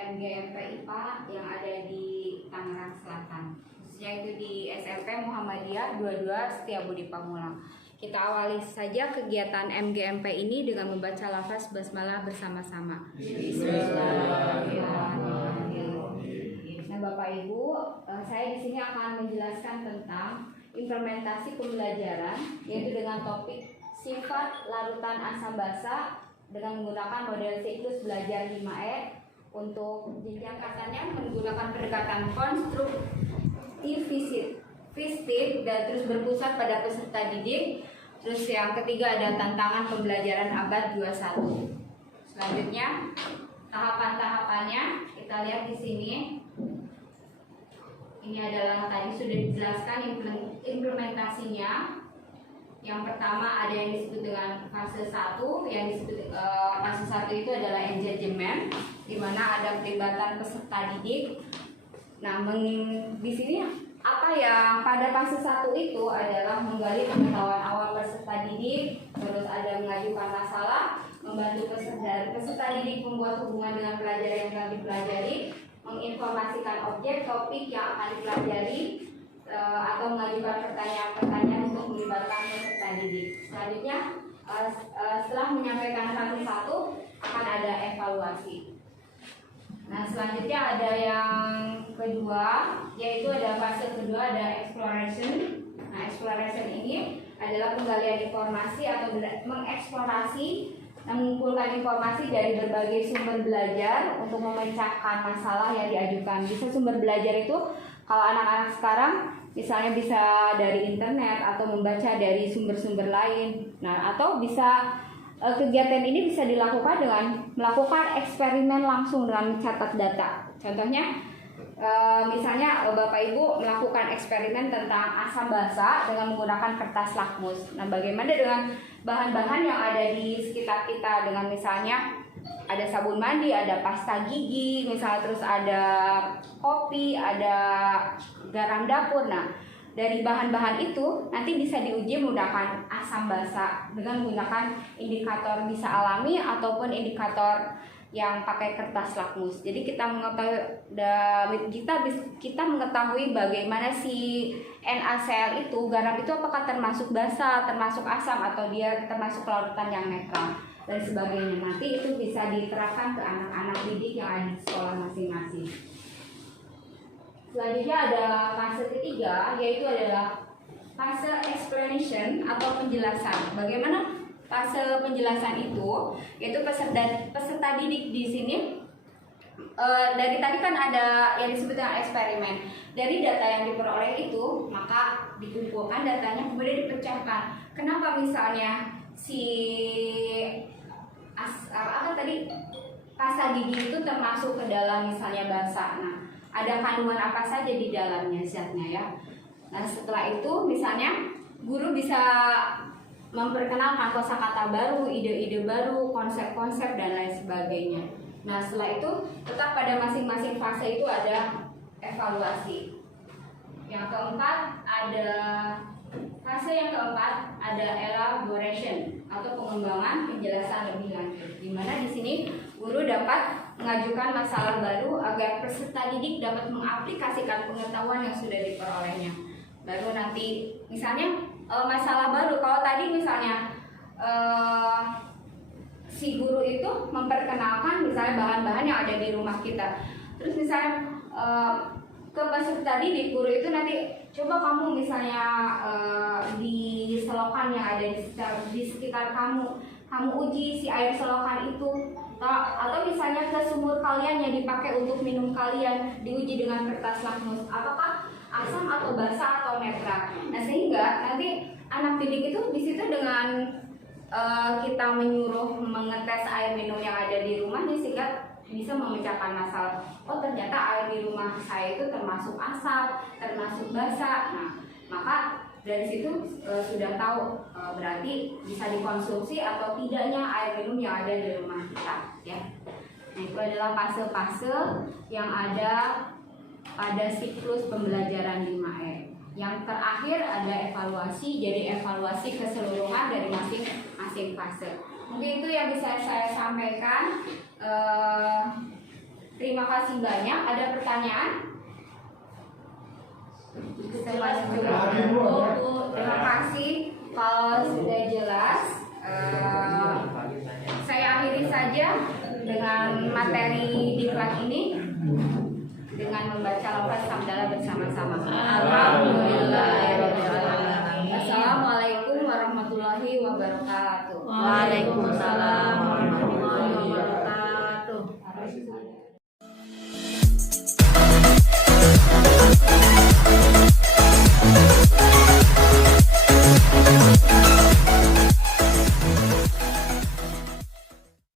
MGMP IPA yang ada di Tangerang Selatan, khususnya itu di SMP Muhammadiyah 22 Setiabudi Pamulang. Kita awali saja kegiatan MGMP ini dengan membaca lafaz basmalah bersama-sama. Bismillahirrahmanirrahim. Nah, Bapak Ibu, saya di sini akan menjelaskan tentang implementasi pembelajaran, yaitu dengan topik sifat larutan asam basa dengan menggunakan model siklus belajar 5E. Untuk jenjang katanya menggunakan pendekatan konstruktivistik dan terus berpusat pada peserta didik. Terus yang ketiga ada tantangan pembelajaran abad 21. Selanjutnya tahapan-tahapannya kita lihat di sini. Ini adalah tadi sudah dijelaskan implementasinya. Yang pertama ada yang disebut dengan fase 1, yang disebut fase 1 itu adalah engagement, di mana ada pelibatan peserta didik. Nah, di sini apa yang pada fase 1 itu adalah menggali pengetahuan awal peserta didik, terus ada mengajukan masalah, membantu peserta didik membuat hubungan dengan pelajaran yang telah dipelajari, menginformasikan objek topik yang akan dipelajari, atau mengajukan pertanyaan-pertanyaan untuk melibatkan peserta didik. Selanjutnya, setelah menyampaikan fase 1 akan ada evaluasi. Nah, selanjutnya ada yang kedua, yaitu ada fase kedua, ada exploration. Nah, exploration ini adalah penggalian informasi atau mengeksplorasi, mengumpulkan informasi dari berbagai sumber belajar untuk memecahkan masalah yang diajukan. Bisa sumber belajar itu kalau anak-anak sekarang misalnya bisa dari internet atau membaca dari sumber-sumber lain. Nah, atau bisa kegiatan ini bisa dilakukan dengan melakukan eksperimen langsung dengan mencatat data. Contohnya, misalnya Bapak Ibu melakukan eksperimen tentang asam basa dengan menggunakan kertas lakmus. Nah, bagaimana dengan bahan-bahan yang ada di sekitar kita, dengan misalnya ada sabun mandi, ada pasta gigi, misalnya terus ada kopi, ada garam dapur. Nah, dari bahan-bahan itu nanti bisa diuji menggunakan asam basa dengan menggunakan indikator bisa alami ataupun indikator yang pakai kertas lakmus. Jadi kita mengetahui bagaimana si NaCl itu, garam itu apakah termasuk basa, termasuk asam, atau dia termasuk larutan yang netral dan sebagainya. Nanti itu bisa diterapkan ke anak-anak didik yang ada di sekolah masing-masing. Selanjutnya ada fase ketiga, yaitu adalah fase explanation atau penjelasan. Bagaimana fase penjelasan itu? Yaitu peserta didik di sini dari tadi kan ada yang disebut dengan eksperimen. Dari data yang diperoleh itu, maka dikumpulkan datanya kemudian dipecahkan. Kenapa misalnya pasta gigi itu termasuk ke dalam misalnya basa. Nah, ada kandungan apa saja di dalamnya zatnya ya. Nah, setelah itu misalnya guru bisa memperkenalkan kosakata baru, ide-ide baru, konsep-konsep dan lain sebagainya. Nah, setelah itu tetap pada masing-masing fase itu ada evaluasi. Yang keempat ada fase yang keempat ada elaboration atau pengembangan penjelasan lebih lanjut, di mana di sini guru dapat mengajukan masalah baru agar peserta didik dapat mengaplikasikan pengetahuan yang sudah diperolehnya. Baru nanti misalnya masalah baru, kalau tadi misalnya si guru itu memperkenalkan misalnya bahan-bahan yang ada di rumah kita, terus misalnya ke peserta didik, guru itu nanti coba kamu misalnya di selokan yang ada di sekitar kamu uji si air selokan itu, atau misalnya ke sumur kalian yang dipakai untuk minum kalian diuji dengan kertas lakmus, apakah asam atau basa atau netral. Nah, sehingga nanti anak didik itu di situ dengan kita menyuruh mengetes air minum yang ada di rumahnya, sehingga bisa memecahkan masalah. Oh, ternyata air di rumah saya itu termasuk asam, termasuk basa. Nah, maka dari situ sudah tahu berarti bisa dikonsumsi atau tidaknya air minum yang ada di rumah kita ya. Nah, itu adalah fase-fase yang ada pada siklus pembelajaran 5E. Yang terakhir ada evaluasi, jadi evaluasi keseluruhan dari masing-masing fase. Mungkin itu yang bisa saya sampaikan. Terima kasih banyak. Ada pertanyaan? Terima kasih. Kalau sudah jelas, saya akhiri saja dengan materi diklat ini dengan membaca lafaz hamdalah bersama-sama. Alhamdulillahirobbilalamin. Assalamualaikum warahmatullahi wabarakatuh. Waalaikumsalam.